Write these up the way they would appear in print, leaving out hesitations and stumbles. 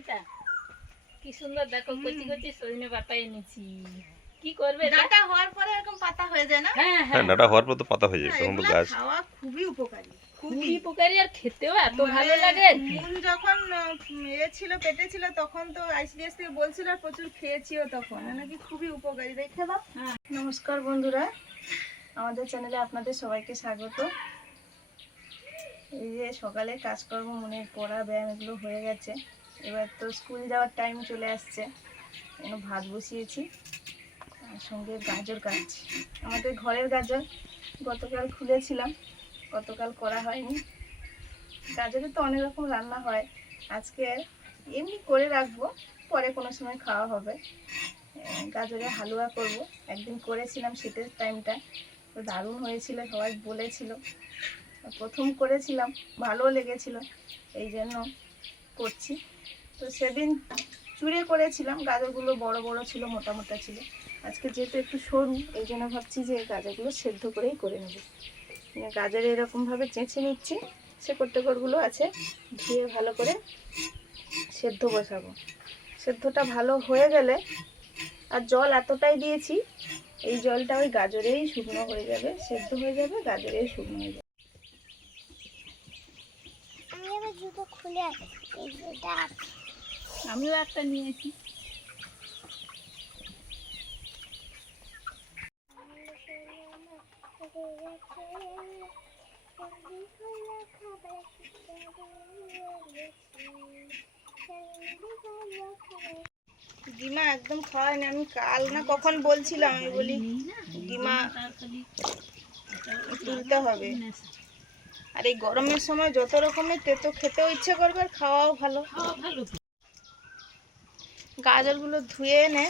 সুস্মিতা, কি সুন্দর দেখো কচি কচি সজনে পাতা এনেছি। কি করবে? ডাঁটা হওয়ার পরে এরকম পাতা হয়ে যায় না? হ্যাঁ হ্যাঁ, ডাঁটা হওয়ার পর তো পাতা হয়ে যায়, তখন তো এগুলা গাছ। খাওয়া খুবই উপকারী, খুবই খুবই উপকারী আর খেতেও এত ভালো মানে লাগে আর কি। মন যখন ছিল পেটে ছিল তখন তো আইসিডিএস থেকে বলছিল, আর প্রচুর খেয়েছিও তখন, নাকি খুবই উপকারী। দেখে দাও। হ্যাঁ। নমস্কার বন্ধুরা, আমাদের চ্যানেলে আপনাদের সবাইকে স্বাগত। এই যে সকালে কাজকর্ম, মনের পড়া, ব্যায়াম এগুলো হয়ে গেছে। এবার তো স্কুল যাওয়ার টাইম চলে আসছে। ভাত বসিয়েছি, আর সঙ্গে গাজর কাটছি। আমাদের ঘরের গাজর, গতকাল খুলেছিলাম, গতকাল করা হয়নি। গাজরের তো অনেক রকম রান্না হয়, আজকে এমনি করে রাখবো, পরে কোনো সময় খাওয়া হবে। গাজরের হালুয়া করব। একদিন করেছিলাম শীতের টাইমটা, তো দারুণ হয়েছিল, সবাই বলেছিল। প্রথম করেছিলাম, ভালোও লেগেছিল, এই জন্য করছি। তো সেদিন চুড়ে করেছিলাম, গাজরগুলো বড় বড় ছিল, মোটা মোটা ছিল। আজকে যেহেতু একটু সরু, এই জন্য ভাবছি যে গাজরগুলো সেদ্ধ করেই করে নেব। গাজর এরকমভাবে চেঁচে নিচ্ছি, শেকড় টেকড়গুলো আছে, ধুয়ে ভালো করে সেদ্ধ বসাবো। সেদ্ধটা ভালো হয়ে গেলে, আর জল এতটাই দিয়েছি, এই জলটা ওই গাজরেই শুকনো হয়ে যাবে, সেদ্ধ হয়ে যাবে, গাজরেই শুকনো হয়ে যাবে। আমিও একটা নিয়েছি। ডিমা একদম খাওয়ায়নি, আমি কাল না কখন বলছিলাম, আমি বলি ডিমা তুলতে হবে। আর এই গরমের সময় যত রকমের তেতো খেতেও ইচ্ছে করবে, আর খাওয়াও ভালো। গাজরগুলো ধুয়ে এনে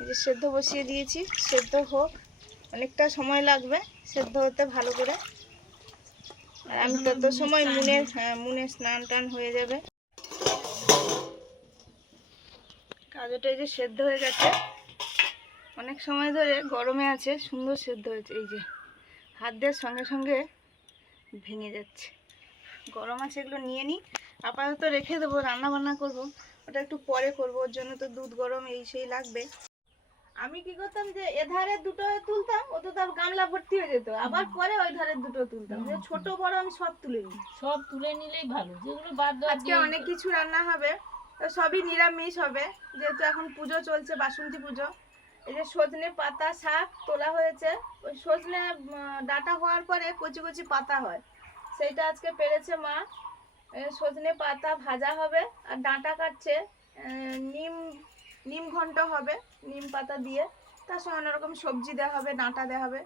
এই যে সেদ্ধ বসিয়ে দিয়েছি, সেদ্ধ হোক, অনেকটা সময় লাগবে সেদ্ধ হতে ভালো করে। আর আমি তত সময় মুনে স্নান টান হয়ে যাবে। গাজরটা এই যে সেদ্ধ হয়ে গেছে, অনেক সময় ধরে গরমে আছে, সুন্দর সেদ্ধ হয়েছে। এই যে হাত দেওয়ার সঙ্গে সঙ্গে ভেঙে যাচ্ছে। গরম আছে, এগুলো নিয়ে নিই, আপাতত রেখে দেবো, রান্না বান্না করবো, ওটা একটু পরে করবো, ওর জন্য তো দুধ গরম এই সেই লাগবে। আমি কি করতাম যে এধারে দুটো তুলতাম, ও তো তার গামলা ভর্তি হয়ে যেত, আবার পরে ওই ধারে দুটো তুলতাম, যে ছোট বড় আমি সব তুলে নিই। সব তুলে নিলেই ভালো, যেগুলো বাদ দেওয়া আজকে অনেক কিছু রান্না হবে, তো সবই নিরামিষ হবে, যেহেতু এখন পুজো চলছে, বাসন্তী পুজো। এই যে সজনে পাতা শাক তোলা হয়েছে, ওই সজনে ডাঁটা হওয়ার পরে কচি কচি পাতা হয়, সেইটা আজকে পেরেছে মা। সজনে পাতা ভাজা হবে, আর ডাঁটা কাটছে, নিম নিম ঘন্ট হবে নিম পাতা দিয়ে, তার সঙ্গে অনেক রকম সবজি দেওয়া হবে, ডাঁটা দেওয়া হবে।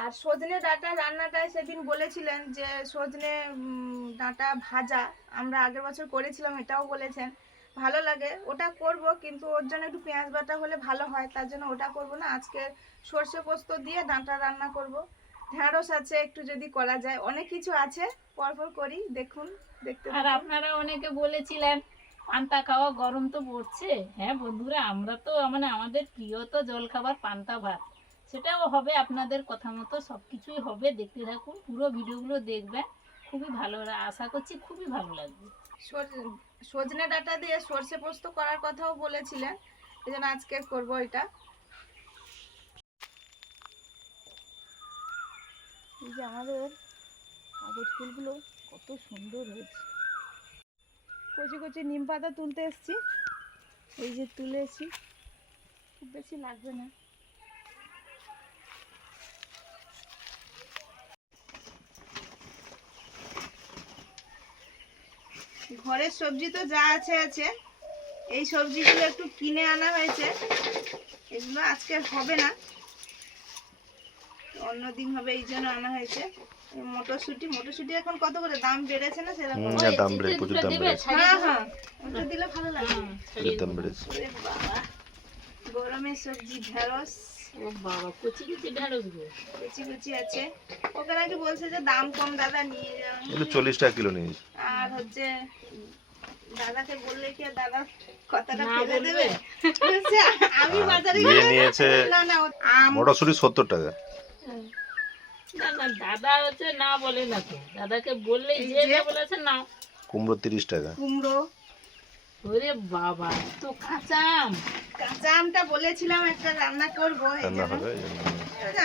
আর সজনে ডাঁটা রান্নাটায় সেদিন বলেছিলেন যে সজনে ডাঁটা ভাজা, আমরা আগের বছর করেছিলাম, এটাও বলেছেন ভালো লাগে, ওটা করব, কিন্তু ওর জন্য একটু পেঁয়াজ বাটা হলে ভালো হয়, তার জন্য ওটা করব না। আজকে সর্ষে পোস্ত দিয়ে ডাঁটা রান্না করব, ঢ্যাঁড়স আছে একটু, যদি করা যায়, অনেক কিছু আছে, পরপর করি, দেখুন দেখতে। আর আপনারা অনেকে বলেছিলেন পান্তা খাওয়া, গরম তো পড়ছে। হ্যাঁ বন্ধুরা, আমরা তো মানে আমাদের প্রিয় তো জল খাবার পান্তা ভাত, সেটাও হবে আপনাদের কথা মতো, সব কিছুই হবে। দেখতে থাকুন, পুরো ভিডিওগুলো দেখবেন, খুবই ভালো, আশা করছি খুবই ভালো লাগবে। সজনে ডাঁটা দিয়ে সর্ষে পোস্ত করার কথাও বলেছিলেন, এই জন্য আজকে করবো এটা। এই যে আমাদের কাগজ ফুলগুলো কত সুন্দর হয়েছে। কচি কচি নিম পাতা তুলতে এসছি, এই যে তুলেছি, খুব বেশি লাগবে না। ঘরের সবজি তো যা আছে আছে, এই সবজিগুলো একটু কিনে আনা হয়েছে, এগুলো আজকে হবে না, অন্যদিন হবে, এই জন্য আনা হয়েছে। মটরশুঁটি এখন কত করে দাম বেড়েছে না সেরকম? দাম বেড়েছে, প্রচুর দাম বেড়েছে। হ্যাঁ হ্যাঁ, ওটা দিলে ভালো লাগে। প্রচুর দাম বেড়েছে। বাবা, গরমের সবজি ঢেঁড়স, ও বাবা, কচি কচি ঢেঁড়স গো, কচি কচি আছে। ওকে নাকি বলছে যে দাম কম, দাদা নিয়ে যাও। 40 টাকা কিলো নিয়েছে। আর হচ্ছে দাদাকে বললে কি দাদা কথাটা ফেলে দেবে? বলছে আমি বাজারে নিয়ে নিয়েছে না না, মটরশুঁটি 70 টাকা। না না, দাদা হচ্ছে না বলে না তো, দাদাকে বললেই যে না বলেছে না। কুমড়ো 30 টাকা। কুমড়ো ওরে বাবা, তো কাঁচা আম। কাঁচা আমটা বলেছিলাম একটা রান্না করবো, এই রান্না জন্য। হবে এই জন্য।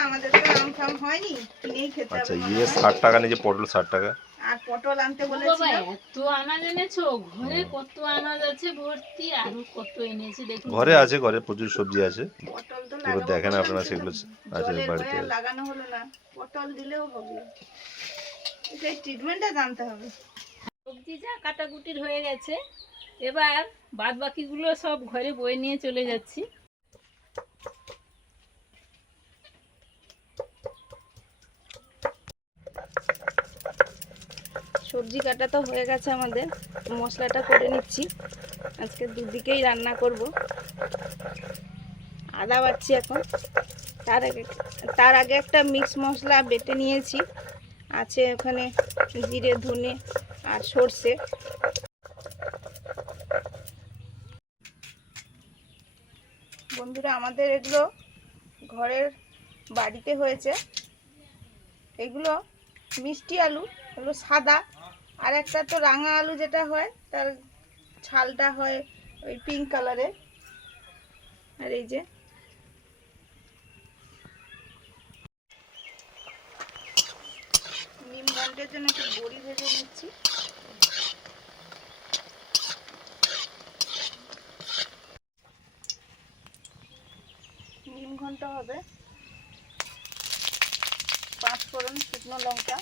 আমাদের তো আম ফাম হয়নি, কিনেই খেতে আচ্ছা হবে মনে ইয়ে হয়। 60 টাকা নিয়েছে, পটল 60 টাকা। আর পটল আনতে ও বাবা, বলেছিলাম। এত আনাজ এনেছো? ঘরে কত আনাজ আছে ভর্তি, আরো কত এনেছে দেখুন। ঘরে আছে, ঘরে প্রচুর সবজি আছে। পটল তো এবার লাগাবো দেখেন বললাম, আপনারা কিন্তু সেগুলো আছে জলের বাড়িতে। ভয়ে আর লাগানো হলো না। পটল দিলেও হবে, সেই ট্রিটমেন্টটা জানতে হবে। সবজি যা কাটাকুটির হয়ে গেছে, এবার বাদ বাকিগুলো সব ঘরে বয়ে নিয়ে চলে যাচ্ছি। সবজি কাটা তো হয়ে গেছে আমাদের, মশলাটা করে নিচ্ছি। আজকে দুদিকেই রান্না করব। আদা বাটছি এখন। তার আগে একটা মিক্স মশলা বেটে নিয়েছি, আছে ওখানে জিরে, ধনে আর সর্ষে। বন্ধুরা, আমাদের এগুলো ঘরের বাড়িতে হয়েছে। এগুলো মিষ্টি আলু, এগুলো সাদা, আর একটা তো রাঙা আলু যেটা হয়, তার ছালটা হয় ওই পিঙ্ক কালারের। আর এই যে নিম ঘন্টের জন্য একটু বড়ি ভেজে নিচ্ছি। নিম ঘন্ট হবে, 5 ফোড়ন, শুকনো লঙ্কা,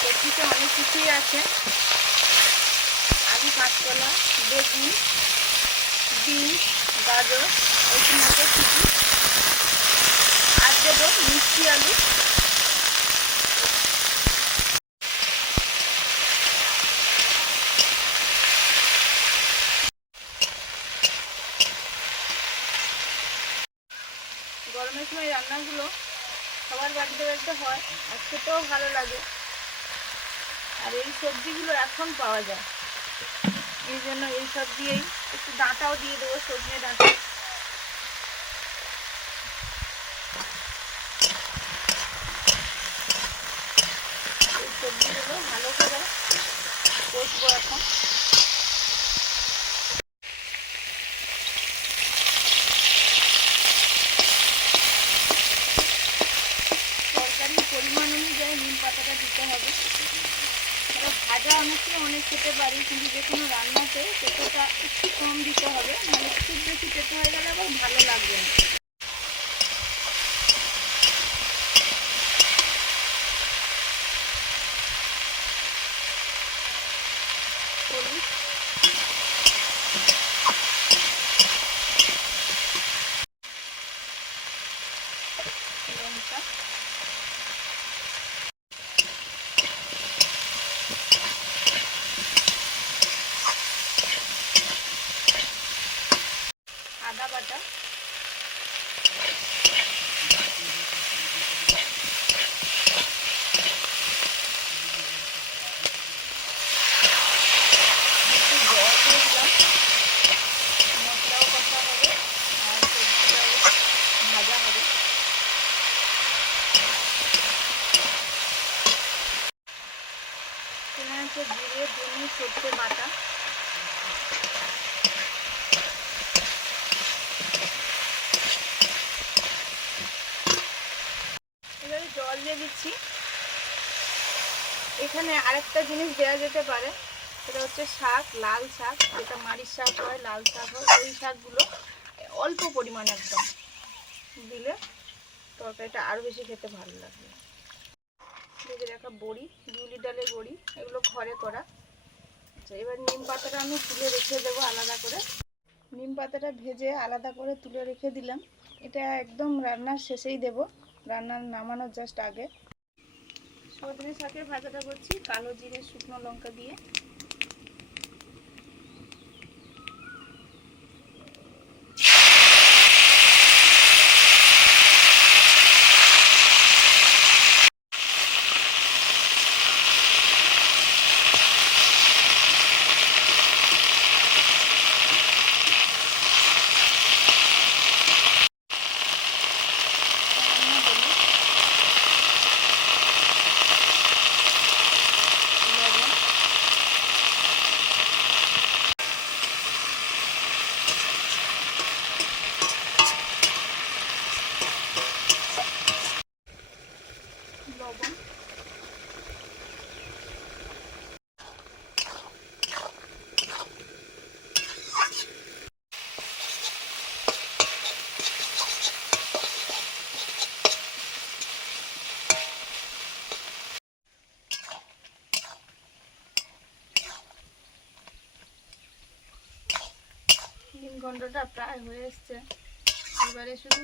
সবজিতে অনেক কিছুই আছে। আলু, কাঁচকলা, বেগুন, বিনস, গাজর, একটু মটরশুঁটি, আর দেবো মিষ্টি আলু। গরমের সময় রান্নাগুলো সবার বাড়িতে বাড়িতে হয়, আর খেতেও ভালো লাগে। আর এই সবজিগুলো এখন পাওয়া যায়, এই জন্য এই সব দিয়েই একটু ডাঁটাও দিয়ে দেবো, সবজি ডাঁটা। এই সবজিগুলো ভালো করে কষবো এখন। তরকারির পরিমাণ অনুযায়ী নিম পাতাটা দিতে হবে। ভাজা অনেকে অনেক খেতে পারি, কিন্তু যে কোনো রান্নাতে তেঁতোটা একটু কম দিতে হবে, মানে খুব বেশি তেঁতো হয়ে গেলে আবার ভালো লাগবে না। হলুদ, লঙ্কা, আদা বাটা, একটু জল দিয়ে দিলাম। মশলাও কষা হবে আর সবজিটাও ভাজা হবে। এখানে আছে জিরে, ধনে, সর্ষে বাটা। এবারে জল দিয়ে দিচ্ছি। এখানে আরেকটা জিনিস দেওয়া যেতে পারে, সেটা হচ্ছে শাক, লাল শাক, যেটা মারিচ শাক হয়, লাল শাক হয়, ওই শাকগুলো অল্প পরিমাণে একদম দিলে তরকারিটা আরও বেশি খেতে ভালো লাগবে। ভেজে রাখা বড়ি, বিউলি ডালের বড়ি, এগুলো ঘরে করা। আচ্ছা, এবার নিম পাতাটা আমি তুলে রেখে দেবো আলাদা করে। নিম পাতাটা ভেজে আলাদা করে তুলে রেখে দিলাম। এটা একদম রান্নার শেষেই দেব, রান্নার নামানোর জাস্ট আগে। সজনে শাকের ভাজাটা করছি কালো জিরে, শুকনো লঙ্কা দিয়ে। ঘন্টটা প্রায় হয়ে এসছে। এবারে শুধু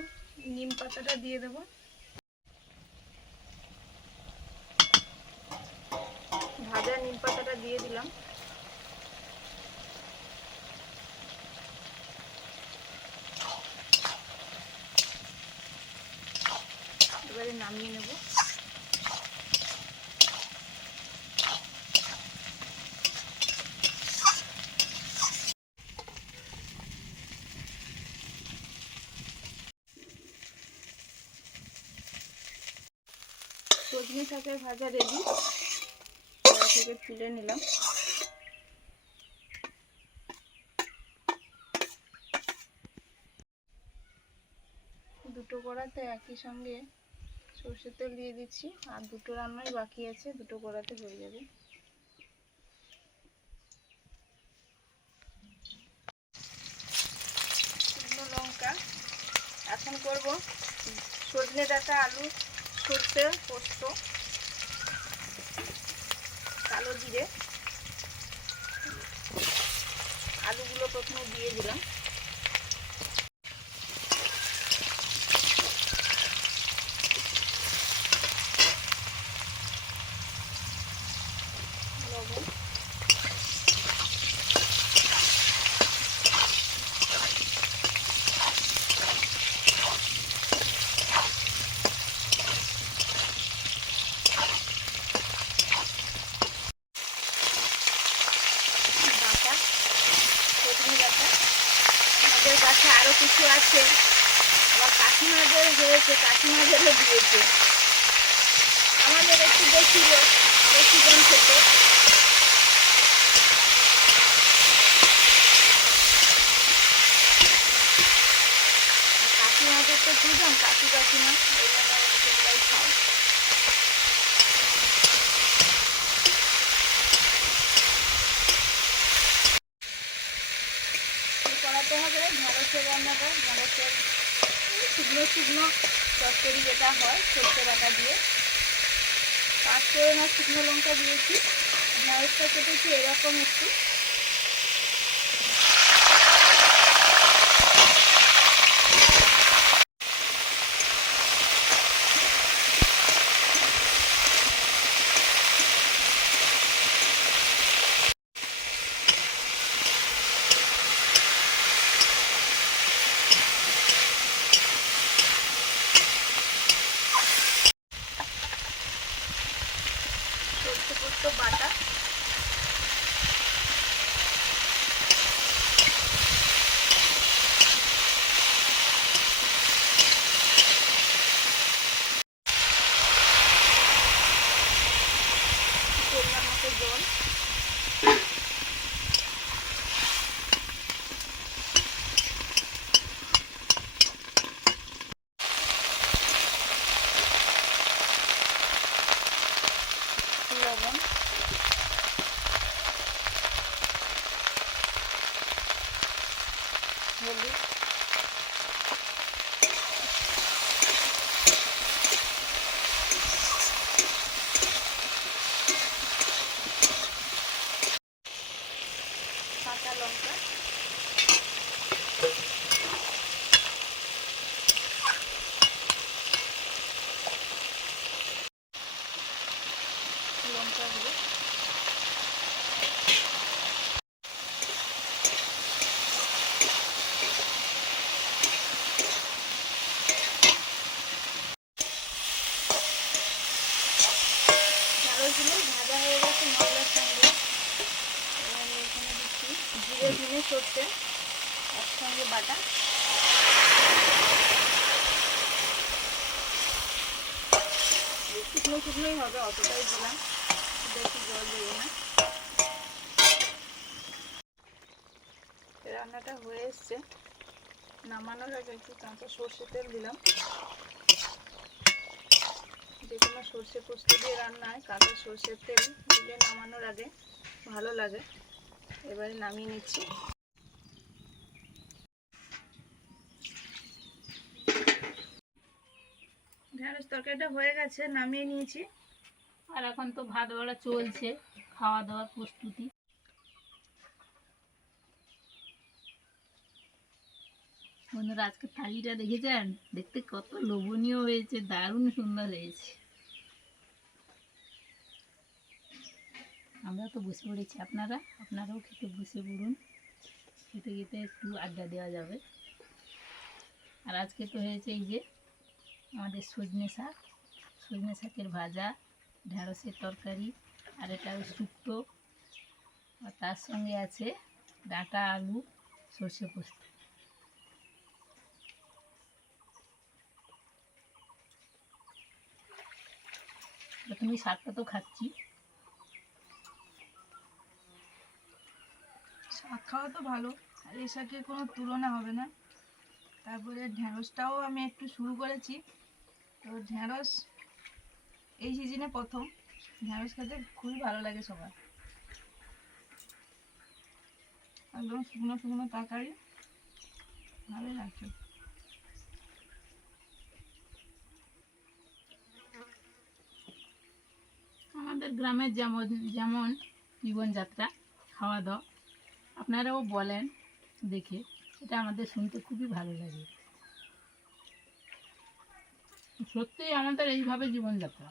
নিম পাতাটা দিয়ে দেবো। ভাজা নিম পাতাটা দিয়ে দিলাম। এবারে নামিয়ে নেব। সজনে শাকের ভাজা রেডি, কড়া থেকে তুলে নিলাম। দুটো কড়াতে একই সঙ্গে সরষের তেল দিয়ে দিচ্ছি, আর দুটো রান্নাই বাকি আছে, দুটো কড়াতে হয়ে যাবে। শুকনো লঙ্কা, এখন করব সজনে ডাঁটা, আলু, সর্ষে, পোস্ত, কালো জিরে। আলুগুলো প্রথমে দিয়ে দিলাম। লবণ, ডাঁটা, সজনে ডাঁটা। আমাদের কাছে আরো কিছু আছে, আবার কাকিমাদের হয়েছে, কাকিমাদেরও দিয়েছে। আমাদের একটু বেশি লোক, বেশি জন খেতে। কাকিমাদের তো দুজন, কাকিমা, ওই জন্য তোমরাই খাও। করাতে হবে ঢেঁড়সের রান্নাটা, ঢেঁড়সের শুকনো শুকনো চচ্চড়ি যেটা হয় সরষে বাটা দিয়ে। 5 ফোড়ন আর শুকনো লঙ্কা দিয়েছি। ঢেঁড়সটা কেটেছি এরকম একটু। সরষে পোস্ত বাটা, পরিমাণ মতো জল, লবণ, হলুদ, কাঁচা লঙ্কা, লঙ্কা গুঁড়ো, ঢেঁড়সগুলো ভাজা হয়ে গেছে মশলার সঙ্গে। এবারে এখানে দিচ্ছি জিরে, ধনে, সরষে একসঙ্গে বাটা। শুকনো শুকনোই হবে, অতটাই দিলাম, বেশি জল দেবো না। রান্নাটা হয়ে এসছে। নামানোর আগে একটু কাঁচা সর্ষের তেল দিলাম। যে কোনো সর্ষে পোস্ত দিয়ে রান্নায় কাঁচা সর্ষের তেল দিলে নামানোর আগে ভালো লাগে। এবারে নামিয়ে নিচ্ছি। ঢেঁড়স তরকারিটা হয়ে গেছে, নামিয়ে নিয়েছি। আর এখন তো ভাত বেলা চলছে, খাওয়া দাওয়ার প্রস্তুতি। বন্ধুরা আজকে থালিটা দেখেছেন, দেখতে কত লোভনীয় হয়েছে, দারুণ সুন্দর হয়েছে। আমরা তো বসে পড়েছি, আপনারাও খেতে বসে পড়ুন। খেতে খেতে একটু আড্ডা দেওয়া যাবে। আর আজকে তো হয়েছে এই যে আমাদের সজনে শাকের ভাজা, ঢেঁড়সের তরকারি, আর এটা শুক্তো, আর তার সঙ্গে আছে ডাঁটা আলু সর্ষে পোস্ত। প্রথমে শাকটা তো খাচ্ছি। শাক খাওয়া তো ভালো, আর এই শাকের কোনো তুলনা হবে না। তারপরে ঢ্যাঁড়সটাও আমি একটু শুরু করেছি। তো ঢ্যাঁড়স এই সিজনে প্রথম, ঢ্যাঁড়স খেতে খুবই ভালো লাগে সবার। একদম শুকনো শুকনো তরকারি, ভালোই লাগছে। আমাদের গ্রামের যেমন যেমন জীবনযাত্রা, খাওয়া দাওয়া, আপনারাও বলেন দেখে, এটা আমাদের শুনতে খুবই ভালো লাগে। সত্যিই আমাদের এইভাবে জীবনযাত্রা।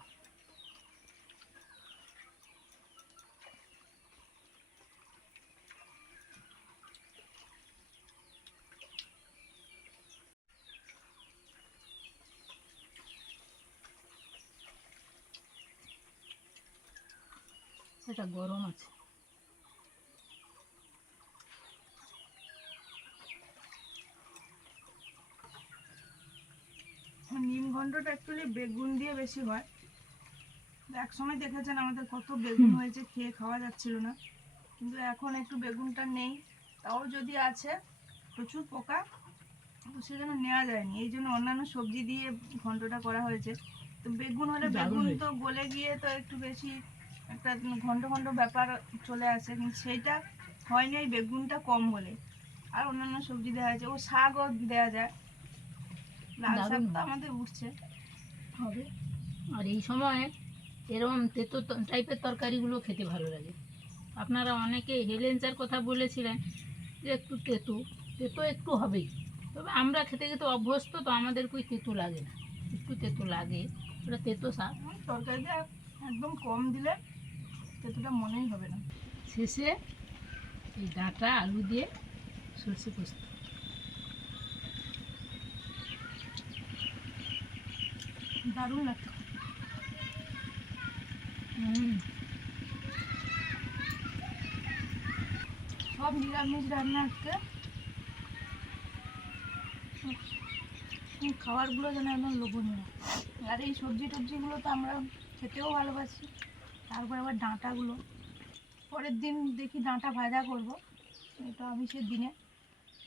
এটা গরম আছে। নিম ঘন্টটা অ্যাকচুয়ালি বেগুন দিয়ে বেশি হয়। এক সময় দেখেছেন আমাদের কত বেগুন হয়েছে, খেয়ে খাওয়া যাচ্ছিল না, কিন্তু এখন একটু বেগুনটা নেই। তাও যদি আছে, প্রচুর পোকা, তো সেজন্য নেওয়া যায়নি। এই জন্য অন্যান্য সবজি দিয়ে ঘন্টটা করা হয়েছে। তো বেগুন হলে দারুণ বেগুন হয়েছে। তো গলে গিয়ে তো একটু বেশি একটা ঘন্ট ঘন্ট ব্যাপার চলে আসে, কিন্তু সেইটা হয়নি এই বেগুনটা কম বলে। আর অন্যান্য সবজি দেওয়া হয়েছে, ও শাকও দেওয়া যায়। লাল শাক দারুণ তো হয়। আমাদের উঠছে। হবে। আর এই সময় এরকম তেতো টাইপের তরকারিগুলো খেতে ভালো লাগে। আপনারা অনেকে হেলেঞ্চার কথা বলেছিলেন যে একটু তেতো তেতো একটু হবেই, তবে আমরা খেতে খেতে অভ্যস্ত, তো আমাদের কই তেতো লাগে না। একটু তেতো লাগে, ওটা তেতো শাক। তরকারিতে একদম কম দিলে তেতোটা মনেই হবে না। শেষে এই ডাঁটা আলু দিয়ে সর্ষে পোস্ত। দারুণ লাগছে। সব নিরামিষ রান্না আজকে। খাবারগুলো যেন একদম লোভনীয়। আর এই সবজি টবজিগুলো তো আমরা খেতেও ভালোবাসি। তারপর আবার ডাঁটাগুলো পরের দিন দেখি ডাঁটা ভাজা করব, এটা আমিষের দিনে।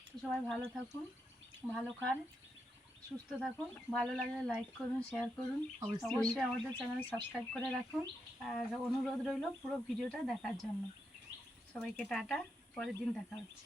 তো সবাই ভালো থাকুন, ভালো খান, সুস্থ থাকুন। ভালো লাগলে লাইক করুন, শেয়ার করুন, অবশ্যই আমাদের চ্যানেল সাবস্ক্রাইব করে রাখুন। আর অনুরোধ রইল পুরো ভিডিওটা দেখার জন্য। সবাইকে টাটা, পরের দিন দেখা হচ্ছে।